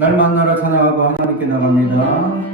날 만나러 찬양하고 하나님께 나갑니다.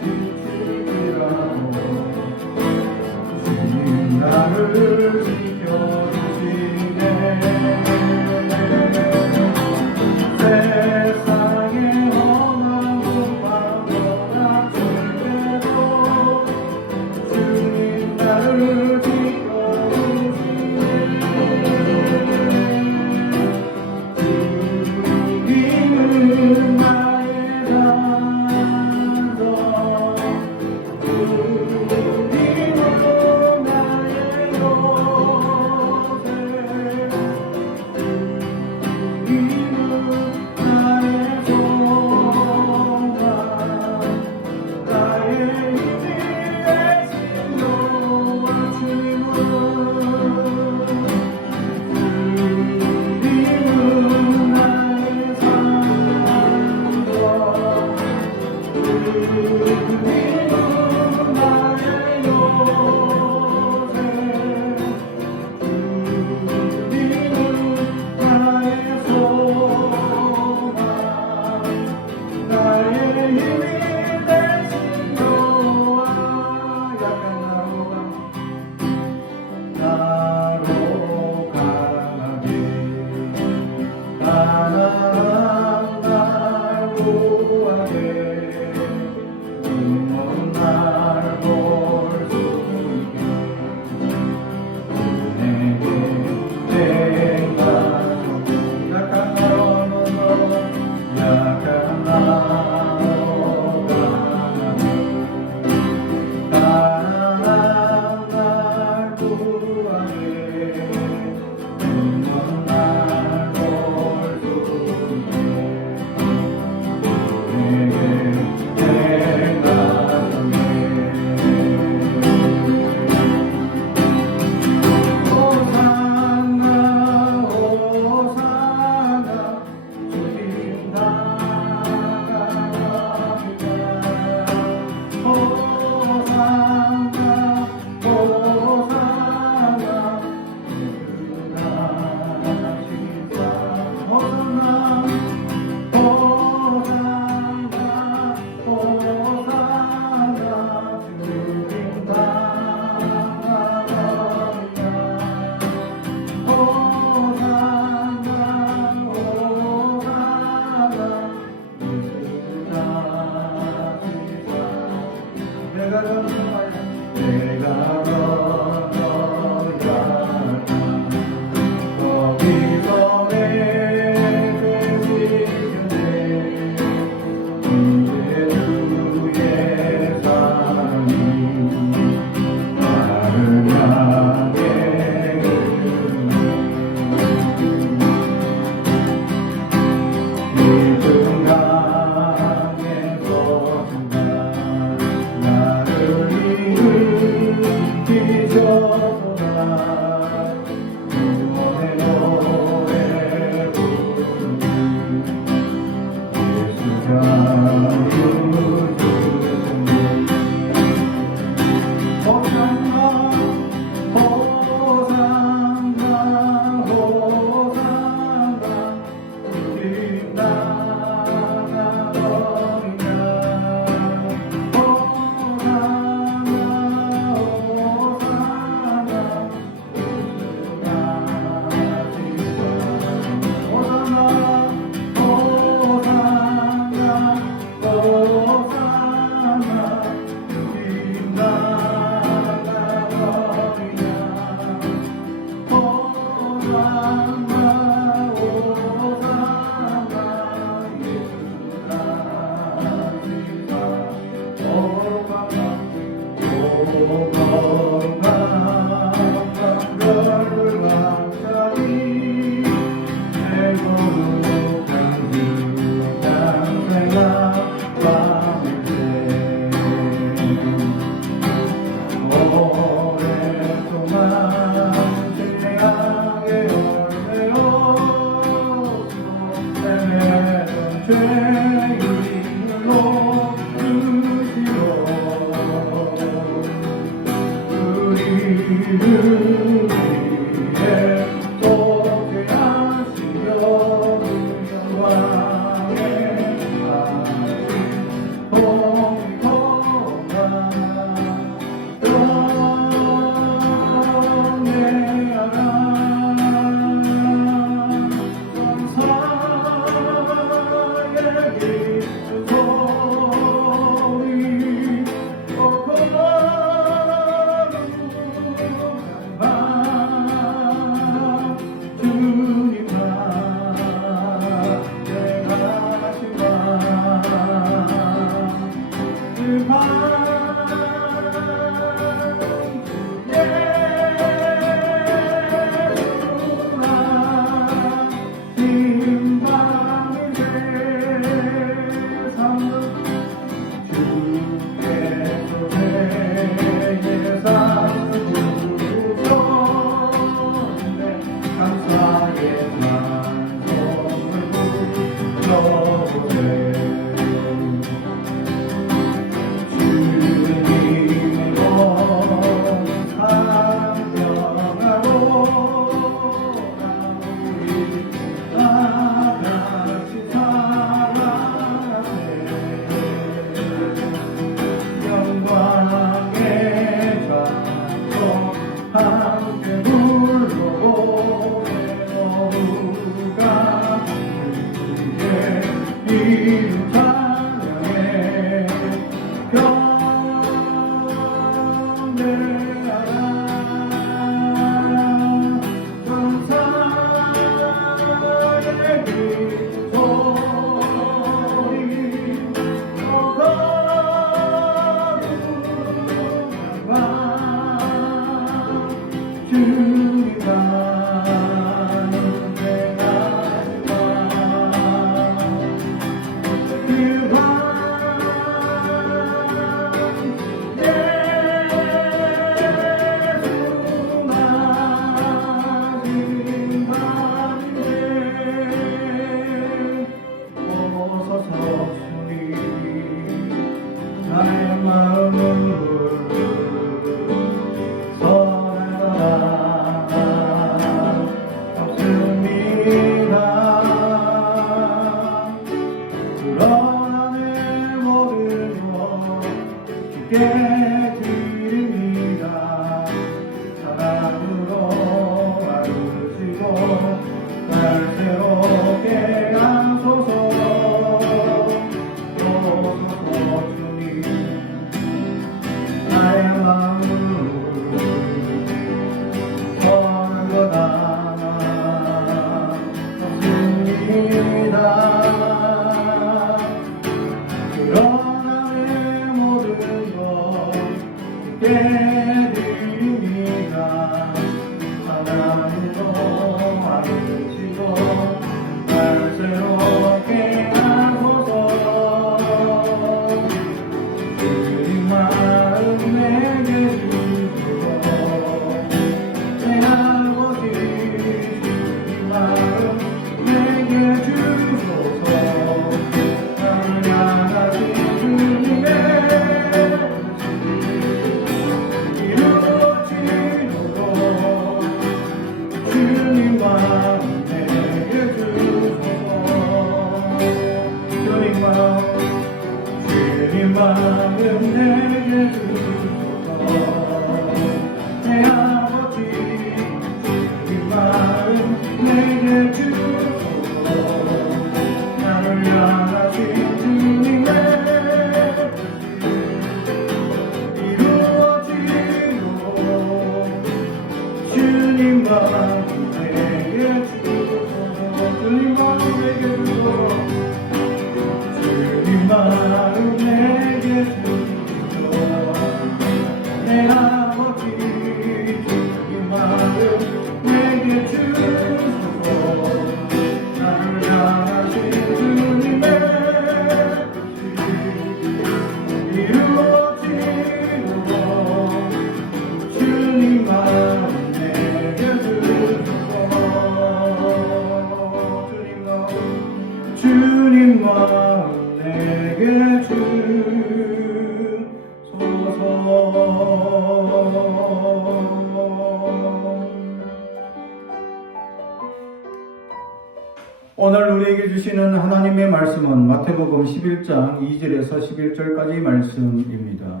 오늘 우리에게 주시는 하나님의 말씀은 마태복음 11장 2절에서 11절까지 말씀입니다.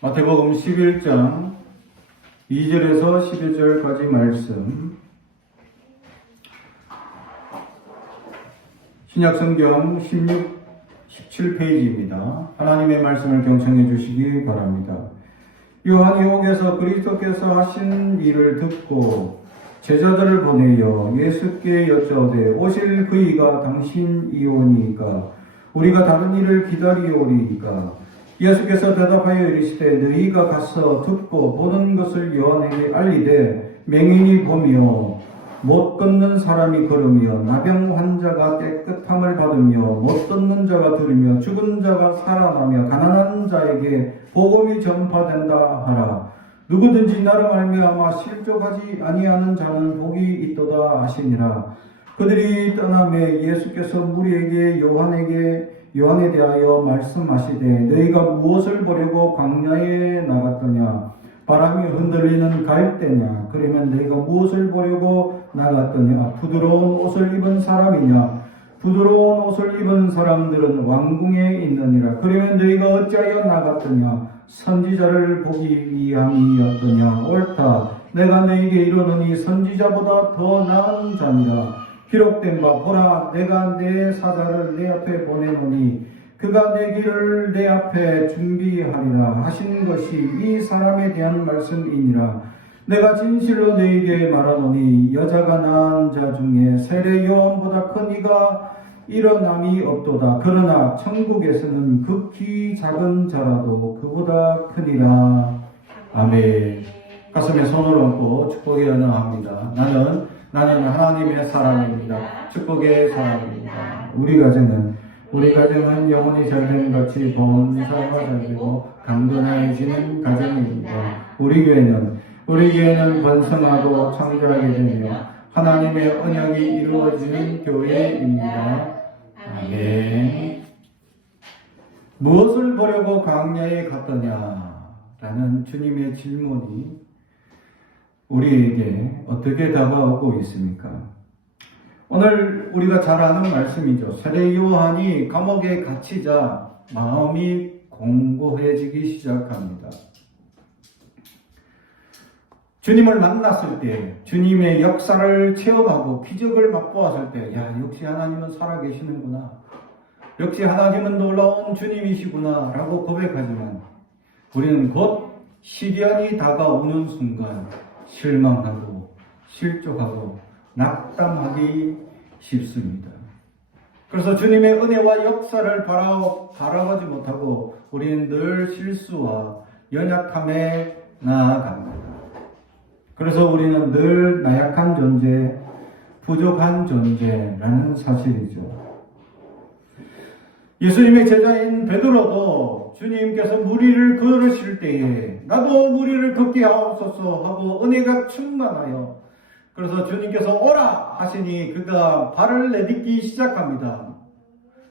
마태복음 11장 2절에서 11절까지 말씀. 신약성경 17페이지입니다. 하나님의 말씀을 경청해 주시기 바랍니다. 요한이 옥에서 그리스도께서 하신 일을 듣고 제자들을 보내어 예수께 여짜오되 오실 그이가 당신이오니이까 우리가 다른 일을 기다리오리이까. 예수께서 대답하여 이르시되 너희가 가서 듣고 보는 것을 요한에게 알리되 맹인이 보며 못 걷는 사람이 걸으며 나병 환자가 깨끗함을 받으며 못 듣는 자가 들으며 죽은 자가 살아나며 가난한 자에게 복음이 전파된다 하라. 누구든지 나를 말미암아 실족하지 아니하는 자는 복이 있도다 하시니라. 그들이 떠나매 예수께서 무리에게 요한에 대하여 말씀하시되 너희가 무엇을 보려고 광야에 나갔더냐? 바람이 흔들리는 갈대냐? 그러면 너희가 무엇을 보려고 나갔더냐? 부드러운 옷을 입은 사람이냐? 부드러운 옷을 입은 사람들은 왕궁에 있느니라. 그러면 너희가 어찌하여 나갔더냐? 선지자를 보기 위함이었더냐? 옳다. 내가 너희에게 이르노니 선지자보다 더 나은 자니라. 기록된 바 보라, 내가 내 사자를 내 앞에 보내노니 그가 내 길을 내 앞에 준비하리라 하신 것이 이 사람에 대한 말씀이니라. 내가 진실로 너희에게 말하노니 여자가 낳은 자 중에 세례 요한보다 큰 이가 일어남이 없도다. 그러나 천국에서는 극히 작은 자라도 그보다 크니라. 아멘. 가슴에 손을 얹고 축복에 언어합니다. 나는 하나님의 사람입니다. 축복의 사람입니다. 우리 가정은 영혼이 잘되는 같이 범사가 잘되고 강건해지는 가정입니다. 우리 교회는 번성하고 창조하게 되며 하나님의 언약이 이루어지는 교회입니다. 아멘. 무엇을 보려고 광야에 갔더냐? 라는 주님의 질문이 우리에게 어떻게 다가오고 있습니까? 오늘 우리가 잘 아는 말씀이죠. 세례 요한이 감옥에 갇히자 마음이 공고해지기 시작합니다. 주님을 만났을 때, 주님의 역사를 체험하고 기적을 맛보았을 때, 역시 하나님은 살아계시는구나. 역시 하나님은 놀라운 주님이시구나 라고 고백하지만 우리는 곧 시련이 다가오는 순간 실망하고 실족하고 낙담하기 쉽습니다. 그래서 주님의 은혜와 역사를 바라보지 못하고 우리는 늘 실수와 연약함에 나아갑니다. 그래서 우리는 늘 나약한 존재, 부족한 존재라는 사실이죠. 예수님의 제자인 베드로도 주님께서 무리를 걸으실 때에 나도 무리를 걷게 하옵소서 하고 은혜가 충만하여 그래서 주님께서 오라 하시니 그가 발을 내딛기 시작합니다.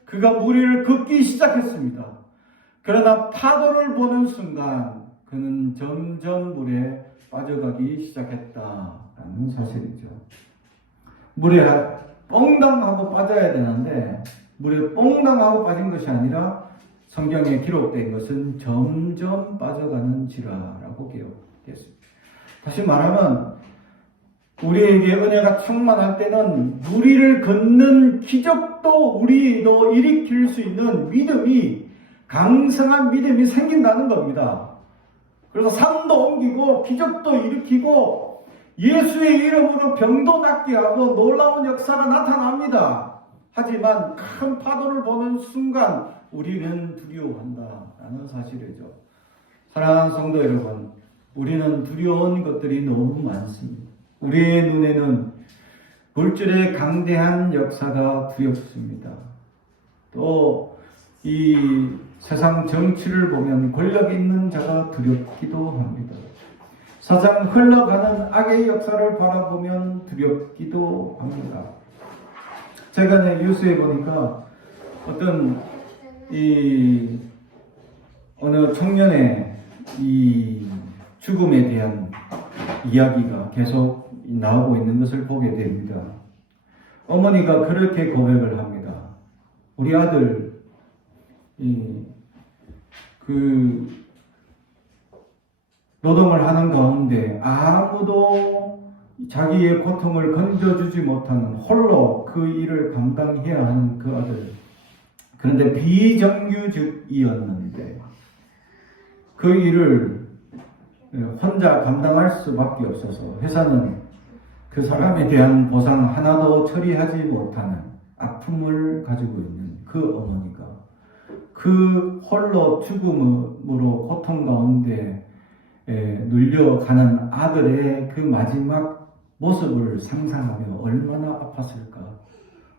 그가 무리를 걷기 시작했습니다. 그러나 파도를 보는 순간 그는 점점 물에 빠져가기 시작했다라는 사실이죠. 물에 뻥당하고 빠져야 되는데 물에 뻥당하고 빠진 것이 아니라 성경에 기록된 것은 점점 빠져가는 지라라고 기록됐습니다. 다시 말하면 우리에게 은혜가 충만할 때는 무리를 걷는 기적도 우리도 일으킬 수 있는 믿음이 강성한 믿음이 생긴다는 겁니다. 그래서 산도 옮기고 기적도 일으키고 예수의 이름으로 병도 낫게 하고 놀라운 역사가 나타납니다. 하지만 큰 파도를 보는 순간 우리는 두려워한다라는 사실이죠. 사랑하는 성도 여러분, 우리는 두려운 것들이 너무 많습니다. 우리의 눈에는 물질의 강대한 역사가 두렵습니다. 또 이 세상 정치를 보면 권력 있는 자가 두렵기도 합니다. 세상 흘러가는 악의 역사를 바라보면 두렵기도 합니다. 제가 뉴스에 보니까 어떤 어느 청년의 이 죽음에 대한 이야기가 계속 나오고 있는 것을 보게 됩니다. 어머니가 그렇게 고백을 합니다. 우리 아들 노동을 하는 가운데 아무도 자기의 고통을 건져주지 못하는 홀로 그 일을 감당해야 하는 그 아들. 그런데 비정규직이었는데 그 일을 혼자 감당할 수밖에 없어서 회사는 그 사람에 대한 보상 하나도 처리하지 못하는 아픔을 가지고 있는 그 어머니가 그 홀로 죽음으로 고통 가운데 눌려가는 아들의 그 마지막 모습을 상상하며 얼마나 아팠을까,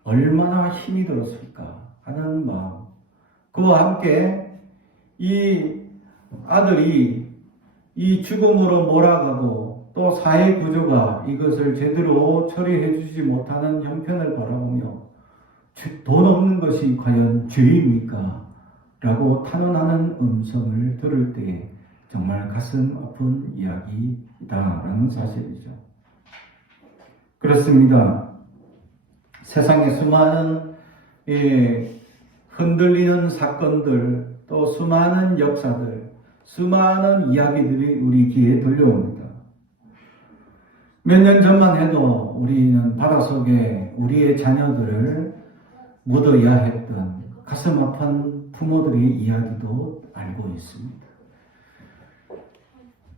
얼마나 힘이 들었을까 하는 마음. 그와 함께 이 아들이 이 죽음으로 몰아가고 또 사회 구조가 이것을 제대로 처리해 주지 못하는 형편을 바라보며 돈 없는 것이 과연 죄입니까? 라고 탄원하는 음성을 들을 때 정말 가슴 아픈 이야기다라는 사실이죠. 그렇습니다. 세상에 수많은 흔들리는 사건들, 또 수많은 역사들, 수많은 이야기들이 우리 귀에 들려옵니다. 몇 년 전만 해도 우리는 바닷속에 우리의 자녀들을 묻어야 했던 가슴 아픈 부모들의 이야기도 알고 있습니다.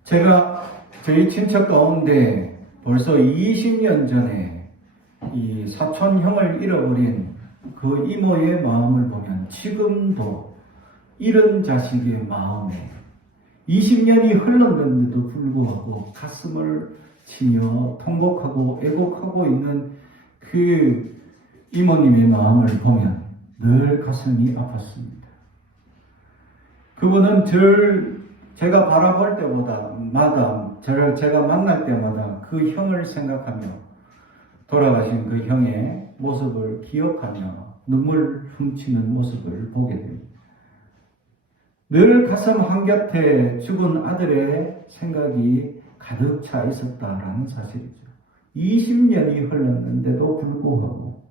제가 저희 친척 가운데 벌써 20년 전에 이 사촌형을 잃어버린 그 이모의 마음을 보면 지금도 잃은 자식의 마음에 20년이 흘렀는데도 불구하고 가슴을 치며 통곡하고 애곡하고 있는 그 이모님의 마음을 보면 늘 가슴이 아팠습니다. 그분은 제가 바라볼 때마다 제가 만날 때마다 그 형을 생각하며 돌아가신 그 형의 모습을 기억하며 눈물 훔치는 모습을 보게 됩니다. 늘 가슴 한곁에 죽은 아들의 생각이 가득 차 있었다라는 사실이죠. 20년이 흘렀는데도 불구하고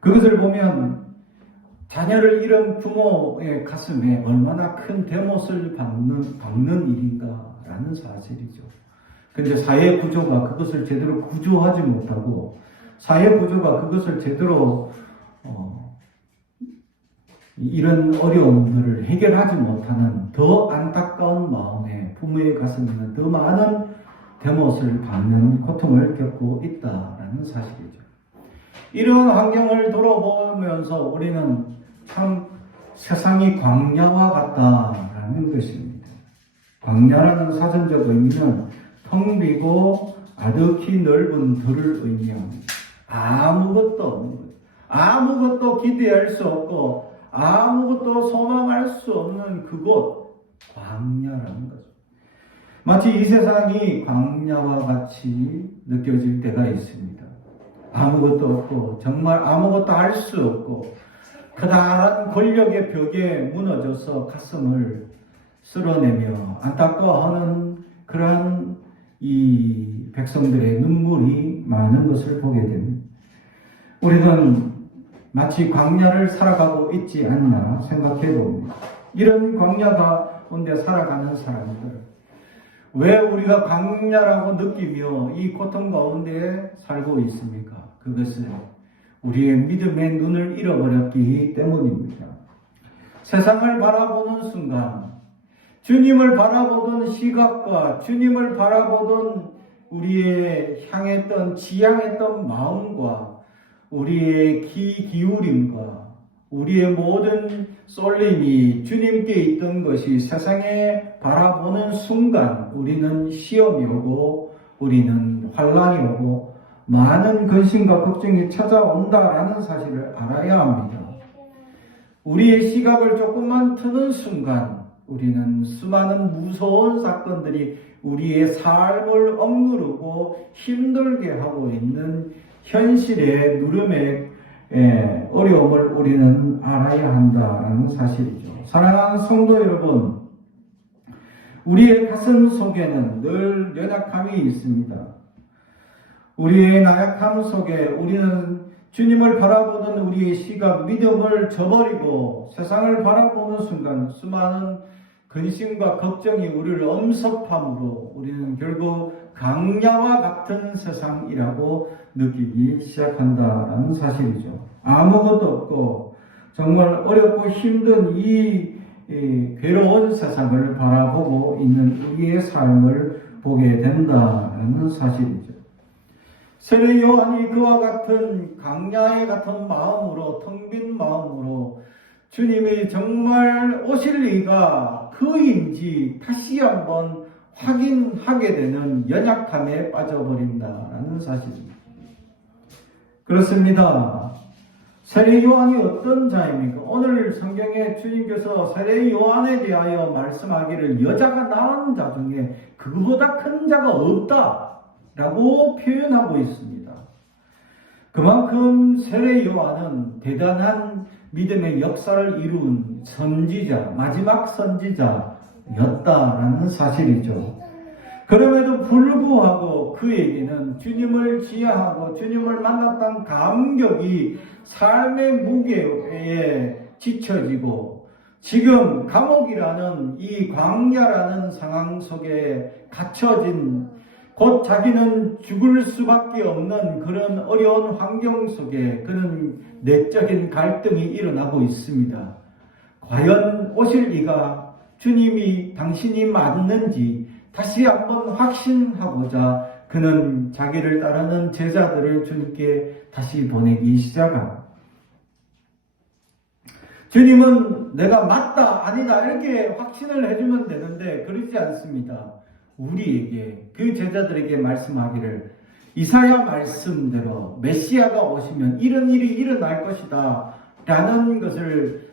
그것을 보면 자녀를 잃은 부모의 가슴에 얼마나 큰 대못을 박는 일인가라는 사실이죠. 그런데 사회 구조가 그것을 제대로 구조하지 못하고 사회 구조가 그것을 제대로 이런 어려움들을 해결하지 못하는 더 안타까운 마음에 부모의 가슴에는 더 많은 대못을 받는 고통을 겪고 있다라는 사실이죠. 이러한 환경을 돌아보면서 우리는 참 세상이 광야와 같다라는 것입니다. 광야라는 사전적 의미는 텅 비고 아득히 넓은 들을 의미합니다. 아무것도 없는 거죠. 아무것도 기대할 수 없고 아무것도 소망할 수 없는 그곳, 광야라는 거죠. 마치 이 세상이 광야와 같이 느껴질 때가 있습니다. 아무것도 없고 정말 아무것도 할 수 없고 커다란 권력의 벽에 무너져서 가슴을 쓸어내며 안타까워하는 그러한 이 백성들의 눈물이 많은 것을 보게 됩니다. 우리는 마치 광야를 살아가고 있지 않나 생각해 봅니다. 이런 광야 가운데 살아가는 사람들, 왜 우리가 광야라고 느끼며 이 고통 가운데 살고 있습니까? 그것은 우리의 믿음의 눈을 잃어버렸기 때문입니다. 세상을 바라보는 순간 주님을 바라보던 시각과 주님을 바라보던 우리의 향했던 지향했던 마음과 우리의 기울임과 우리의 모든 쏠림이 주님께 있던 것이 세상에 바라보는 순간 우리는 시험이 오고 우리는 환란이 오고 많은 근심과 걱정이 찾아온다라는 사실을 알아야 합니다. 우리의 시각을 조금만 트는 순간 우리는 수많은 무서운 사건들이 우리의 삶을 억누르고 힘들게 하고 있는 현실의 누름의 어려움을 우리는 알아야 한다는 사실이죠. 사랑하는 성도 여러분, 우리의 가슴 속에는 늘 연약함이 있습니다. 우리의 나약함 속에 우리는 주님을 바라보는 우리의 시각, 믿음을 저버리고 세상을 바라보는 순간 수많은 근심과 걱정이 우리를 엄습함으로 우리는 결국 강야와 같은 세상이라고 느끼기 시작한다는 사실이죠. 아무것도 없고 정말 어렵고 힘든 이 괴로운 세상을 바라보고 있는 우리의 삶을 보게 된다는 사실이죠. 세례 요한이 그와 같은 강야의 같은 마음으로 텅 빈 마음으로 주님이 정말 오실 리가 그인지 다시 한번 확인하게 되는 연약함에 빠져버린다라는 사실입니다. 그렇습니다. 세례 요한이 어떤 자입니까? 오늘 성경에 주님께서 세례 요한에 대하여 말씀하기를 여자가 낳은 자 중에 그보다 큰 자가 없다라고 표현하고 있습니다. 그만큼 세례 요한은 대단한 믿음의 역사를 이룬 선지자, 마지막 선지자였다라는 사실이죠. 그럼에도 불구하고 그에게는 주님을 지향하고 주님을 만났던 감격이 삶의 무게에 지쳐지고 지금 감옥이라는 이 광야라는 상황 속에 갇혀진 곧 자기는 죽을 수밖에 없는 그런 어려운 환경 속에 그는 내적인 갈등이 일어나고 있습니다. 과연 오실 이가 주님이 당신이 맞는지 다시 한번 확신하고자 그는 자기를 따르는 제자들을 주님께 다시 보내기 시작합니다. 주님은 내가 맞다, 아니다 이렇게 확신을 해주면 되는데 그렇지 않습니다. 우리에게, 그 제자들에게 말씀하기를 이사야 말씀대로 메시아가 오시면 이런 일이 일어날 것이다 라는 것을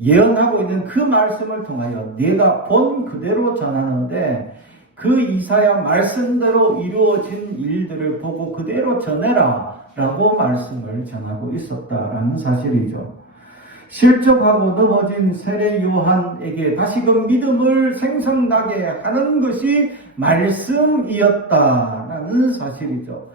예언하고 있는 그 말씀을 통하여 내가 본 그대로 전하는데 그 이사야 말씀대로 이루어진 일들을 보고 그대로 전해라 라고 말씀을 전하고 있었다라는 사실이죠. 실족하고 넘어진 세례 요한에게 다시금 믿음을 생성나게 하는 것이 말씀이었다라는 사실이죠.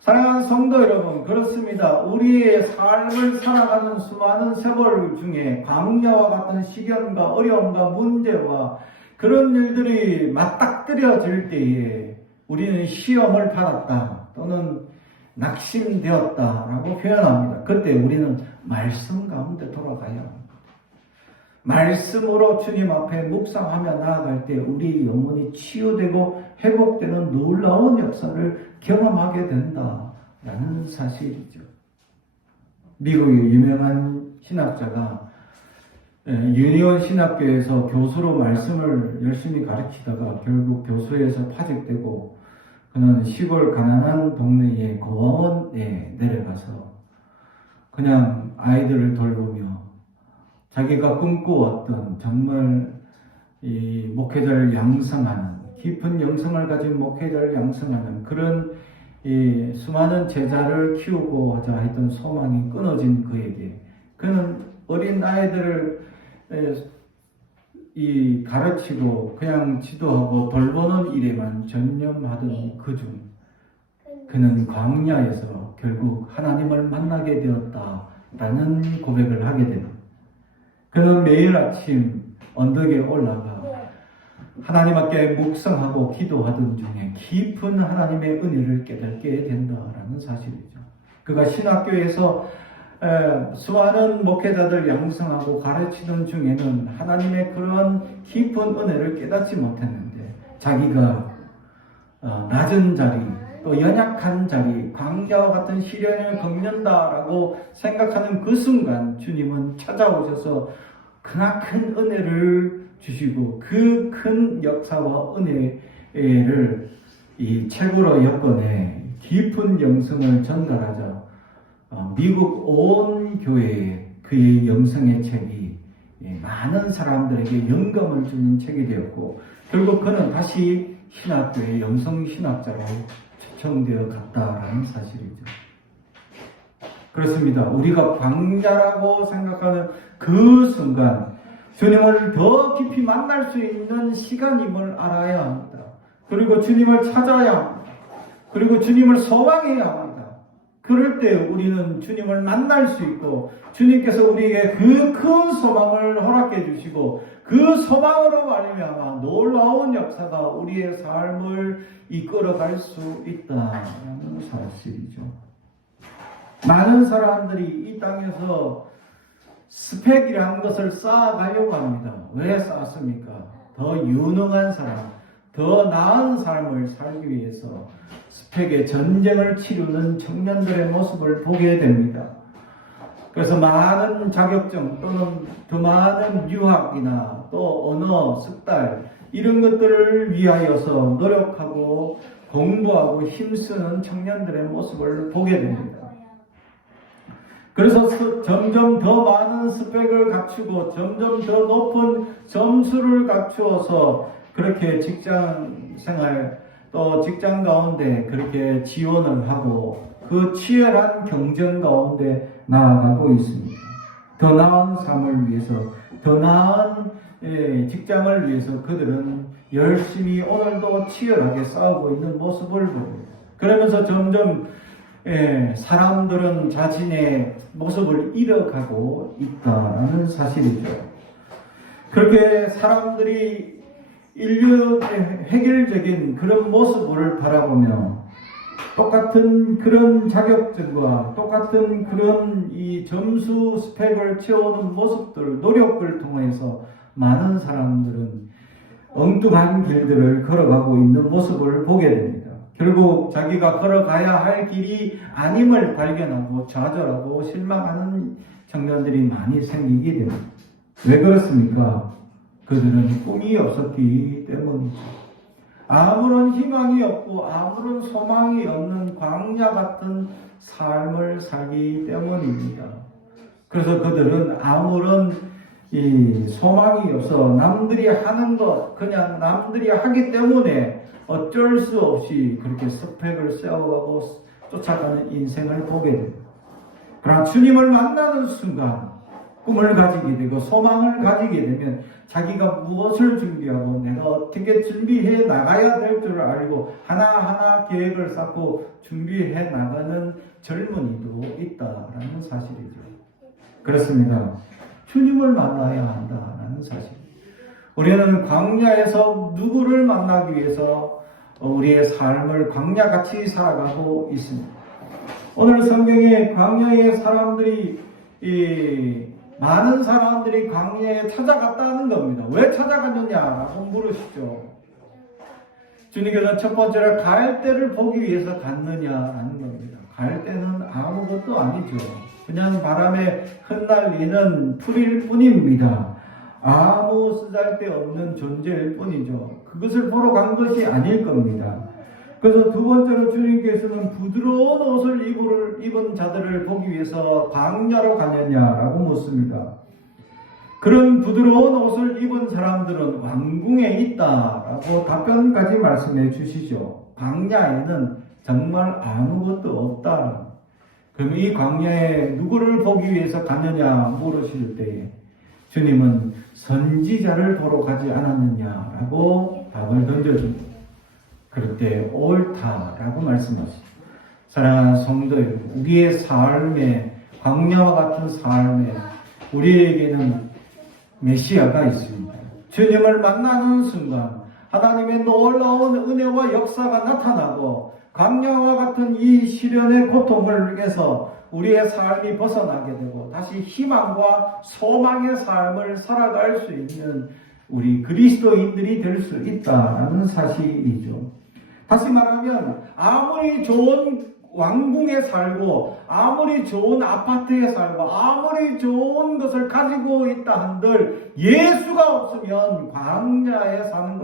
사랑하는 성도 여러분, 그렇습니다. 우리의 삶을 살아가는 수많은 세월 중에 광야와 같은 시련과 어려움과 문제와 그런 일들이 맞닥뜨려질 때에 우리는 시험을 받았다 또는 낙심되었다라고 표현합니다. 그때 우리는 말씀 가운데 돌아가야 합니다. 말씀으로 주님 앞에 묵상하며 나아갈 때 우리 영혼이 치유되고 회복되는 놀라운 역사를 경험하게 된다라는 사실이죠. 미국의 유명한 신학자가 유니온 신학교에서 교수로 말씀을 열심히 가르치다가 결국 교수에서 파직되고 그는 시골 가난한 동네의 고아원에 내려가서 그냥 아이들을 돌보며 자기가 꿈꿔왔던 정말 이 목회자를 양성하는, 깊은 영성을 가진 목회자를 양성하는 그런 이 수많은 제자를 키우고자 했던 소망이 끊어진 그에게, 그는 어린 아이들을 이 가르치고 그냥 지도하고 돌보는 일에만 전념하던 그중 그는 광야에서 결국 하나님을 만나게 되었다라는 고백을 하게 됩니다. 그는 매일 아침 언덕에 올라가 하나님 앞에 묵상하고 기도하던 중에 깊은 하나님의 은혜를 깨닫게 된다라는 사실이죠. 그가 신학교에서 수많은 목회자들 양성하고 가르치는 중에는 하나님의 그런 깊은 은혜를 깨닫지 못했는데 자기가 낮은 자리, 또 연약한 자리, 광야와 같은 시련을 겪는다라고 생각하는 그 순간 주님은 찾아오셔서 크나큰 은혜를 주시고 그 큰 역사와 은혜를 이 책으로 엮어내 깊은 영성을 전달하자 미국 온 교회에 그의 영성의 책이 많은 사람들에게 영감을 주는 책이 되었고 결국 그는 다시 신학교의 영성신학자로 초청되어 갔다라는 사실이죠. 그렇습니다. 우리가 광야라고 생각하는 그 순간 주님을 더 깊이 만날 수 있는 시간임을 알아야 합니다. 그리고 주님을 찾아야 합니다. 그리고 주님을 소망해야 합니다. 그럴 때 우리는 주님을 만날 수 있고 주님께서 우리에게 그 큰 소망을 허락해 주시고 그 소망으로 말미암아 놀라운 역사가 우리의 삶을 이끌어갈 수 있다는 사실이죠. 많은 사람들이 이 땅에서 스펙이라는 것을 쌓아가려고 합니다. 왜 쌓았습니까? 더 유능한 사람, 더 나은 삶을 살기 위해서 스펙의 전쟁을 치르는 청년들의 모습을 보게 됩니다. 그래서 많은 자격증 또는 더 많은 유학이나 또 언어, 숙달 이런 것들을 위하여서 노력하고 공부하고 힘쓰는 청년들의 모습을 보게 됩니다. 그래서 점점 더 많은 스펙을 갖추고 점점 더 높은 점수를 갖추어서 그렇게 직장 생활 또 직장 가운데 그렇게 지원을 하고 그 치열한 경쟁 가운데 나아가고 있습니다. 더 나은 삶을 위해서, 더 나은 직장을 위해서 그들은 열심히 오늘도 치열하게 싸우고 있는 모습을 봅니다. 그러면서 점점 사람들은 자신의 모습을 잃어가고 있다는 사실이죠. 그렇게 사람들이 인류의 획일적인 그런 모습을 바라보며 똑같은 그런 자격증과 똑같은 그런 이 점수 스펙을 채우는 모습들, 노력을 통해서 많은 사람들은 엉뚱한 길들을 걸어가고 있는 모습을 보게 됩니다. 결국 자기가 걸어가야 할 길이 아님을 발견하고 좌절하고 실망하는 청년들이 많이 생기게 됩니다. 왜 그렇습니까? 그들은 꿈이 없었기 때문이죠. 아무런 희망이 없고 아무런 소망이 없는 광야 같은 삶을 살기 때문입니다. 그래서 그들은 아무런 소망이 없어 남들이 하는 것, 그냥 남들이 하기 때문에 어쩔 수 없이 그렇게 스펙을 세워가고 쫓아가는 인생을 보게 됩니다. 그러나 주님을 만나는 순간 꿈을 가지게 되고 소망을 가지게 되면 자기가 무엇을 준비하고 내가 어떻게 준비해 나가야 될 줄 알고 하나하나 계획을 쌓고 준비해 나가는 젊은이도 있다라는 사실이죠. 그렇습니다. 주님을 만나야 한다라는 사실. 우리는 광야에서 누구를 만나기 위해서 우리의 삶을 광야같이 살아가고 있습니다. 오늘 성경에 광야의 사람들이 많은 사람들이 광야에 찾아갔다는 겁니다. 왜 찾아갔느냐라고 물으시죠. 주님께서는 첫 번째로 갈대를 보기 위해서 갔느냐라는 겁니다. 갈대는 아무것도 아니죠. 그냥 바람에 흩날리는 풀일 뿐입니다. 아무 쓰잘데없는 존재일 뿐이죠. 그것을 보러 간 것이 아닐 겁니다. 그래서 두 번째로 주님께서는 부드러운 옷을 입은 자들을 보기 위해서 광야로 가느냐라고 묻습니다. 그런 부드러운 옷을 입은 사람들은 왕궁에 있다라고 답변까지 말씀해 주시죠. 광야에는 정말 아무것도 없다. 그럼 이 광야에 누구를 보기 위해서 가느냐 물으실 때에 주님은 선지자를 보러 가지 않았느냐라고 답을 던져줍니다. 그럴 때 옳다라고 말씀하십니다. 사랑하는 성도 여러분, 우리의 삶에 광야와 같은 삶에 우리에게는 메시아가 있습니다. 주님을 만나는 순간 하나님의 놀라운 은혜와 역사가 나타나고 광야와 같은 이 시련의 고통을 위해서 우리의 삶이 벗어나게 되고 다시 희망과 소망의 삶을 살아갈 수 있는 우리 그리스도인들이 될 수 있다는 사실이죠. 다시 말하면 아무리 좋은 왕궁에 살고 아무리 좋은 아파트에 살고 아무리 좋은 것을 가지고 있다 한들 예수가 없으면 광야에 사는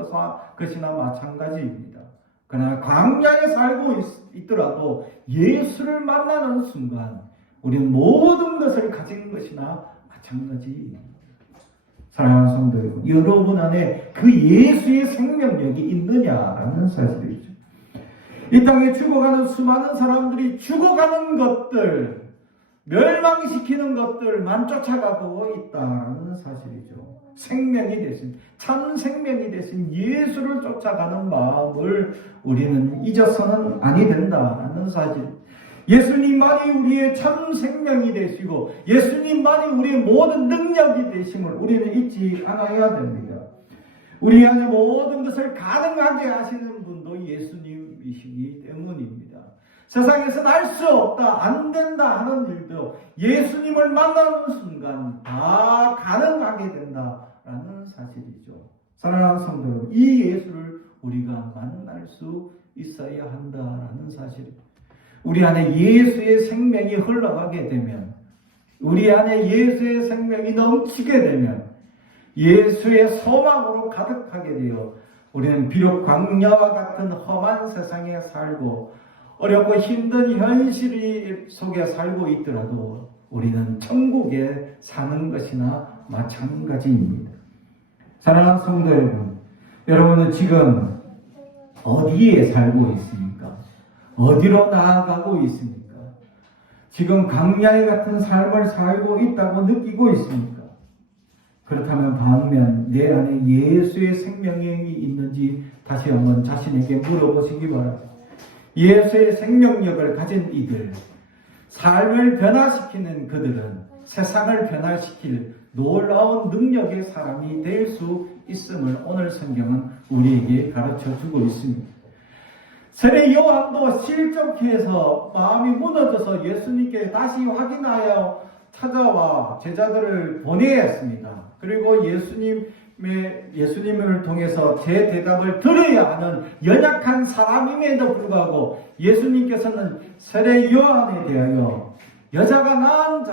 것이나 마찬가지입니다. 그러나 광야에 살고 있더라도 예수를 만나는 순간 우리는 모든 것을 가진 것이나 마찬가지입니다. 사랑하는 성도 여러분, 여러분 안에 그 예수의 생명력이 있느냐라는 사실이죠. 이 땅에 죽어가는 수많은 사람들이 죽어가는 것들, 멸망시키는 것들만 쫓아가고 있다는 사실이죠. 생명이 되신, 참 생명이 되신 예수를 쫓아가는 마음을 우리는 잊어서는 아니 된다는 사실. 예수님만이 우리의 참 생명이 되시고 예수님만이 우리의 모든 능력이 되심을 우리는 잊지 않아야 됩니다. 우리 안에 모든 것을 가능하게 하시는 분도 예수님이시기 때문입니다. 세상에서는 할 수 없다, 안 된다 하는 일도 예수님을 만나는 순간 다 가능하게 된다라는 사실이죠. 사랑하는 성도 여러분, 이 예수를 우리가 만날 수 있어야 한다라는 사실입니다. 우리 안에 예수의 생명이 흘러가게 되면, 우리 안에 예수의 생명이 넘치게 되면 예수의 소망으로 가득하게 되어 우리는 비록 광야와 같은 험한 세상에 살고 어렵고 힘든 현실 속에 살고 있더라도 우리는 천국에 사는 것이나 마찬가지입니다. 사랑하는 성도 여러분, 여러분은 지금 어디에 살고 있습니까? 어디로 나아가고 있습니까? 지금 광야에 같은 삶을 살고 있다고 느끼고 있습니까? 그렇다면 반면 내 안에 예수의 생명력이 있는지 다시 한번 자신에게 물어보시기 바랍니다. 예수의 생명력을 가진 이들, 삶을 변화시키는 그들은 세상을 변화시킬 놀라운 능력의 사람이 될 수 있음을 오늘 성경은 우리에게 가르쳐 주고 있습니다. 세례 요한도 실족해서 마음이 무너져서 예수님께 다시 확인하여 찾아와 제자들을 보내야 했습니다. 그리고 예수님 예수님을 통해서 제 대답을 들어야 하는 연약한 사람임에도 불구하고 예수님께서는 세례 요한에 대하여 여자가 낳은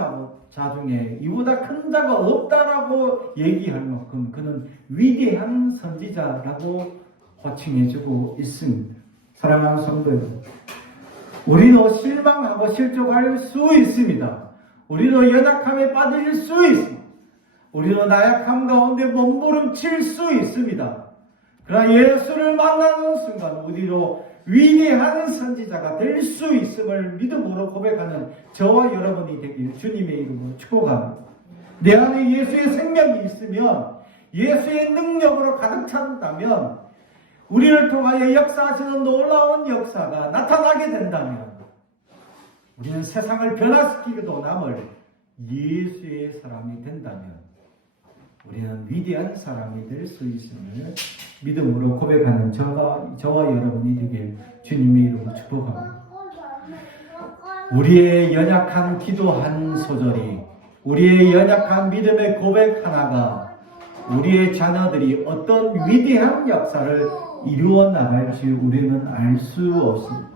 자 중에 이보다 큰 자가 없다라고 얘기할 만큼 그는 위대한 선지자라고 호칭해주고 있습니다. 사랑하는 성도 여러분, 우리도 실망하고 실족할 수 있습니다. 우리도 연약함에 빠질 수 있습니다. 우리도 나약함 가운데 몸부림칠 수 있습니다. 그러나 예수를 만나는 순간 우리로 위대한 선지자가 될 수 있음을 믿음으로 고백하는 저와 여러분이 되길 주님의 이름으로 축복합니다. 내 안에 예수의 생명이 있으면, 예수의 능력으로 가득 찬다면, 우리를 통하여 역사하시는 놀라운 역사가 나타나게 된다면 우리는 세상을 변화시키기도 남을 예수의 사람이 된다면 우리는 위대한 사람이 될 수 있음을 믿음으로 고백하는 저와 여러분이 되길 주님의 이름으로 축복합니다. 우리의 연약한 기도 한 소절이, 우리의 연약한 믿음의 고백 하나가 우리의 자녀들이 어떤 위대한 역사를 이루어 나갈지 우리는 알 수 없습니다.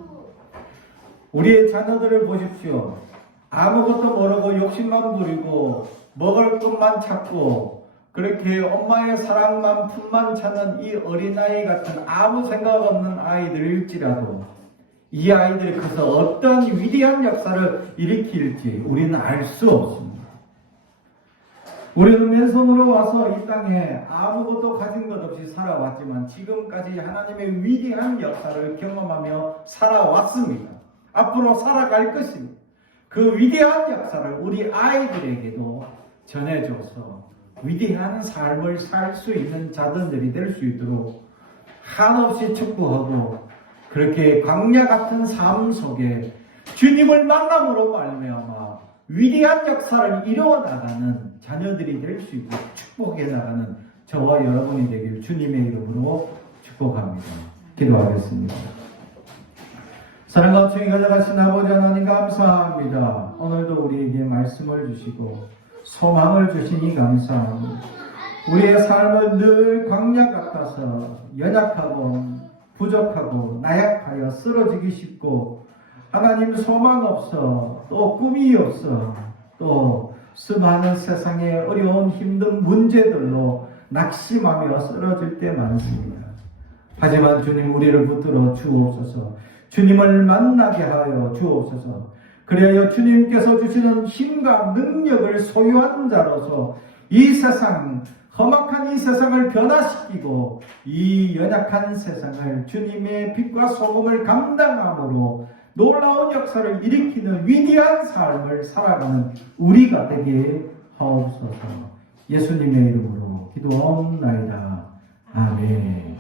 우리의 자녀들을 보십시오. 아무것도 모르고 욕심만 부리고 먹을 것만 찾고 그렇게 엄마의 사랑만 품만 찾는 이 어린아이 같은 아무 생각 없는 아이들일지라도 이 아이들이 커서 어떤 위대한 역사를 일으킬지 우리는 알 수 없습니다. 우리는 맨손으로 와서 이 땅에 아무것도 가진 것 없이 살아왔지만 지금까지 하나님의 위대한 역사를 경험하며 살아왔습니다. 앞으로 살아갈 것입니다. 그 위대한 역사를 우리 아이들에게도 전해줘서 위대한 삶을 살 수 있는 자들이 될 수 있도록 한없이 축복하고 그렇게 광야 같은 삶 속에 주님을 만남으로 말미암아 위대한 역사를 이루어 나가는 자녀들이 될 수 있고 축복해 나가는 저와 여러분이 되길 주님의 이름으로 축복합니다. 기도하겠습니다. 사랑과 충이 가져가신 아버지 하나님 감사합니다. 오늘도 우리에게 말씀을 주시고 소망을 주시니 감사합니다. 우리의 삶은 늘 광야 같아서 연약하고 부족하고 나약하여 쓰러지기 쉽고 하나님 소망 없어 또 꿈이 없어 또 수많은 세상의 어려운 힘든 문제들로 낙심하며 쓰러질 때 많습니다. 하지만 주님 우리를 붙들어 주옵소서. 주님을 만나게 하여 주옵소서. 그래야 주님께서 주시는 힘과 능력을 소유한 자로서 이 세상, 험악한 이 세상을 변화시키고 이 연약한 세상을 주님의 빛과 소금을 감당함으로 놀라운 역사를 일으키는 위대한 삶을 살아가는 우리가 되게 하옵소서. 예수님의 이름으로 기도하옵나이다. 아멘.